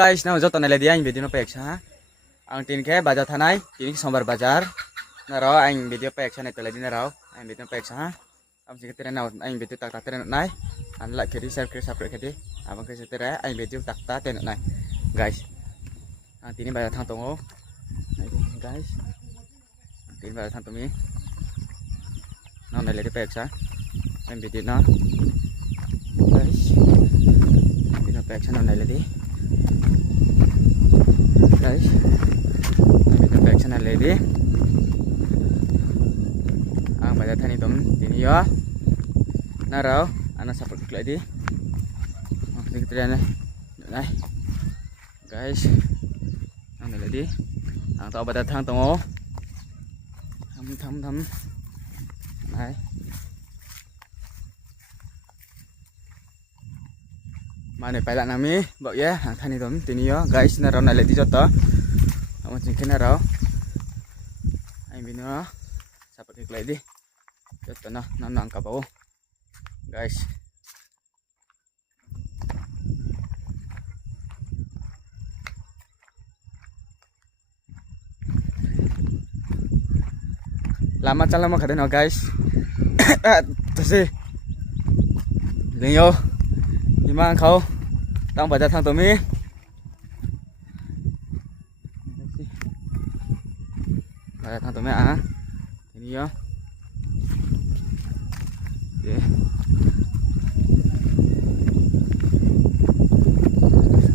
Guys, now jot tonel dia video no peksa. Ang tin ke bazar thanai, tin sombar bazar. Naro ang video peksa ne tele din naro. Ang video peksa. Am sing tere now ang video tak tak tere nai. An like kiri share kiri subscribe kiri. Abang kiri tere ang video tak tak tere nai. Guys. Ang tin bazar thang tongo. Guys. Tin bazar thang tomi. Now nai le peksa. Ang video no. Guys. Video peksa now nai le di. Guys, kita back sana lady. Ang bazar thani tom tini yo. Narau, ana support lady. Kita nai. Guys, ang lady. Ang tao bazar thang tongo. Tham. Nai. Mana pilot nami, bak ya, thani tom tini yo, guys, narau nai leti joto, amat cingkin narau, aing bini yo, sapat klik lagi, joto nah, angkap aku, guys. Lama cala mau kata no guys, terus linyo. Mang kau đang bazar thang tomi bazar thang tomi ini yo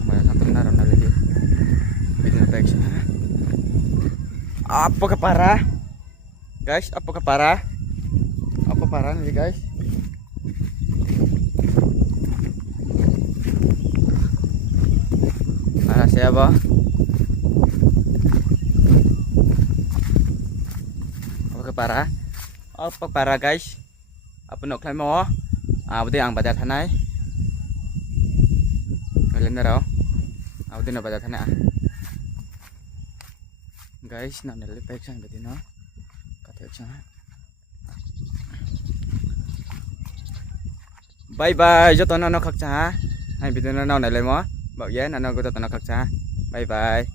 bazar thang tomi naron lagi bikin action apa keparah guys, apa keparah nih guys. Siapa? Apa parah guys? Apa nak klaim mau? Berarti ang bazar thanai. Kalian tahu? Berarti nak bazar thanai. Guys, nak nilai peksan berarti no. Kata peksan. Bye bye. Jotono no khakcha. Hai video no nilai mau. Bảo giá là nó có tao nó khắc xa. Bye bye.